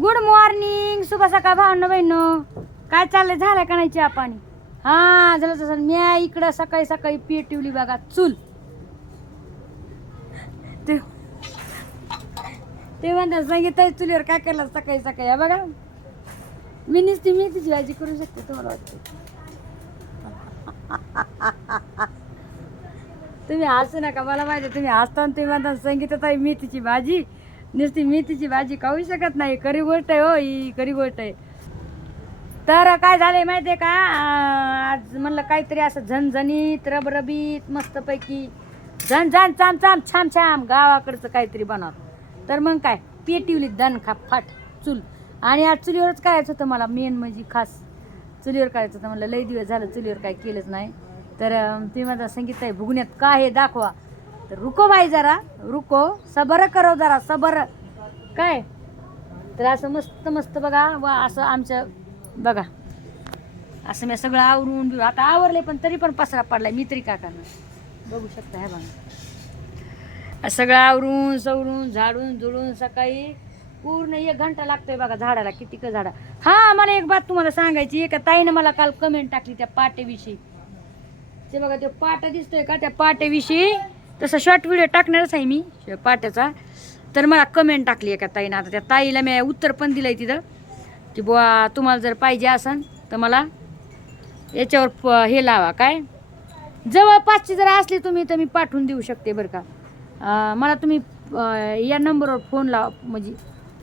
Good morning शुभ सकाळ भावना बहिणो. काय चाललंय? झालं का नाही चहा पाणी? हा झालं तसं म्या इकडं सकाळी सकाळी पी बघा. चूल. ते ते म्हणतात सांगितलं चुलीवर काय केलं सकाळी सकाळी. हा बघा. मी नुसती मेथीची भाजी करू शकते तुम्हाला वाटते तुम्ही हसू नका मला माहिती आहे, तुम्ही हसता आणि तुम्ही म्हणता संगीतात आहे मेथीची भाजी. नुसती मेथीची भाजी खाऊ शकत नाही. खरी गोष्ट आहे हो ही खरी गोष्ट आहे. तर काय झालंय माहिती आहे का आज म्हणलं काहीतरी असं झणझणीत रबरबीत मस्तपैकी. झण झण चाम चाम छाम छाम गावाकडचं काहीतरी बनवत तर मग काय? पेटिवली दण खा फाट चूल. आणि आज चुलीवरच करायचं होतं मला मेन म्हणजे खास. चुलीवर करायचं होतं म्हणलं लई दिवस झालं चुलीवर काय केलंच नाही. तर अं, तुम्ही माझा संगीत आहे भुगण्यात काय हे दाखवा. तर रुको बाई जरा रुको सबर करो जरा सबर. काय? तर असं मस्त मस्त बघा व असं आमचं बघा. असं मी सगळं आवरून बिव- आता आवरले पण तरी पण पसरा पडलाय मी तरी काय करणार? बघू शकता हे बघा. सगळं आवरून सवरून झाडून झुडून सकाळी पूर्ण एक घंटा लागतोय बघा झाडाला किती का झाडा. हा मला एक बात तुम्हाला सांगायची एका ताईनं मला काल कमेंट टाकली त्या पाट्याविषयी. ते बघा ते पाट दिसतोय का? त्या पाट्याविषयी तसा शॉर्ट व्हिडिओ टाकणारच आहे मी श- पाट्याचा. तर मला कमेंट टाकली एका ताईनं. आता त्या ताईला मी उत्तर पण दिलं आहे तिथं. की बुवा तुम्हाला जर पाहिजे असन तर मला याच्यावर प- हे लावा. काय? जवळपासची जर असली तुम्ही तर मी पाठवून देऊ शकते बरं का. मला तुम्ही या नंबरवर फोन लावा. म्हणजे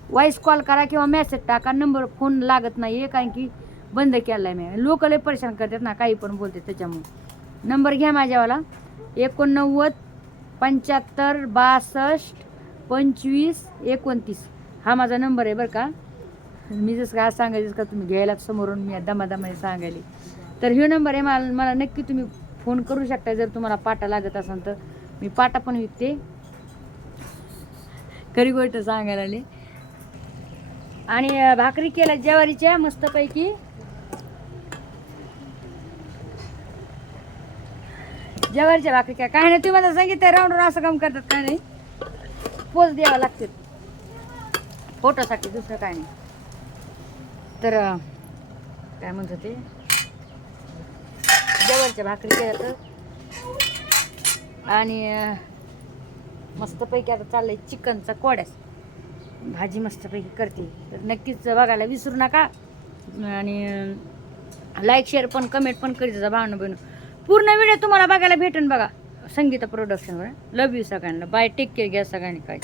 व्हॉइस कॉल करा किंवा मेसेज टाका. नंबर फोन लागत नाही आहे कारण की बंद केला आहे मी. लोक परेशान करतात ना काही पण बोलते त्याच्यामुळे. नंबर घ्या माझ्यावाला. एकोणनव्वद पंच्याहत्तर बासष्ट पंचवीस एकोणतीस. हा माझा नंबर आहे बरं का. मी जसं काय सांगायचं का तुम्ही घ्यायला समोरून मी दमादमाने सांगायले. तर हे नंबर आहे मला मला नक्की तुम्ही फोन करू शकता जर तुम्हाला पाटा लागत असेल तर. मी पाटा पण विकते. खरी गोष्ट सांगायला आले आणि भाकरी केल्या ज्वारीच्या मस्तपैकी. जवारीच्या भाकरी काय? काय नाही तुम्ही मला सांगितलं राऊंड असं काम करतात काय नाही. पोच द्यावं लागते फोटोसाठी दुसरं काय नाही. तर काय म्हणत होते जवळच्या भाकरी केल्या तर. आणि मस्तपैकी आता चाललंय चिकनचा कोड्यास भाजी मस्तपैकी करते. तर नक्कीच बघायला विसरू नका. आणि लाईक शेअर पण कमेंट पण करीत जा भावनं बहिण पूर्ण व्हिडिओ तुम्हाला बघायला भेटेन बघा. संगीता प्रोडक्शनवर लव यू सगळ्यांना. बाय टेक केअर घ्या सगळ्यांनी काय